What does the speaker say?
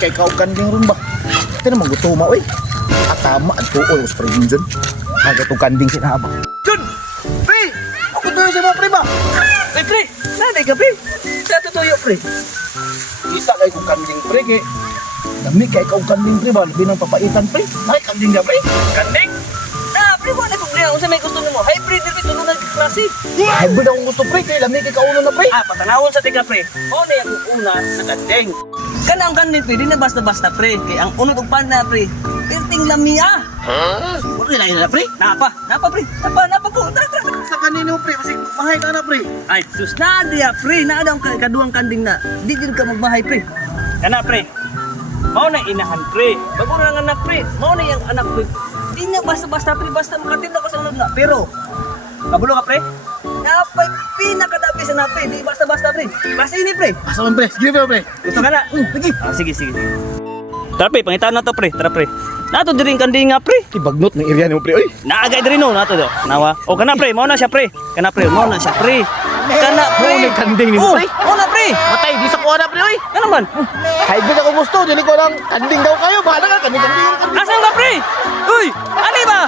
kay kau kanding ron ba. Ito naman gutuma oy. At tama at tuol sa pre Jun. Aga to kanding sinaba. Jun! Pre! Ako tuyo sa mga pre ba? Ay, pre! Nanay ka, pre! Sa tutuyo, pre! Isa kay kong kanding pre kay. Dami kay kau kanding pre ba? Labi ng papaitan pre. Ay kanding ka pre. Kanding! Ah, pre, wala kong pre. Kung sa may gusto mo, hybrid din ito na klase. Hybrid akong gusto pre kay lami kay kauno na pre. Ah, patanawon sa tika, pre. O na yung una na kanding. Kana ang kanding, pre, di na basta-basta, pre. Kaya ang unod og pana, pre, pirting lamia. Wala na pre. Napa, pre. Napa ko. Tara. Sa kanino pre kasi mahay ka na pre. Ay, sus na dia, pre. Naadaw ang kaduang kanding na. Di gid ka magbahay, pre. Kana, pre. Mao na inahan, pre. Bago na ang anak, pre. Mao na yung anak, pre. Di na basta-basta, pre. Basta makatinda ka sa unod na. Pero, kabulo ka, pre? Napay pinakadapi sa nape. Di basta-basta, pre. Basta ini, pre. Asa man pre? Sige pre. Gusto ka na? Sige. Ah, sige. Tara, pre. Pangitaan na to, pre. Tara, pre. Nato diri ang kanding nga, pre. Ibagnot ng area ni mo pre oy. Naagay diri no, nato do. Nawa. O kana, pre. Mao na siya, pre. Kana, pre. Kana, pre. Mao na kanding ni mo pre. Mao na, pre. Matay di sa kuha na pre oy. Ano man? Hybrid ako gusto, dili ko lang kanding daw kayo. Bahala ka kanding. Asan ka, pre? Uy! Ano ba?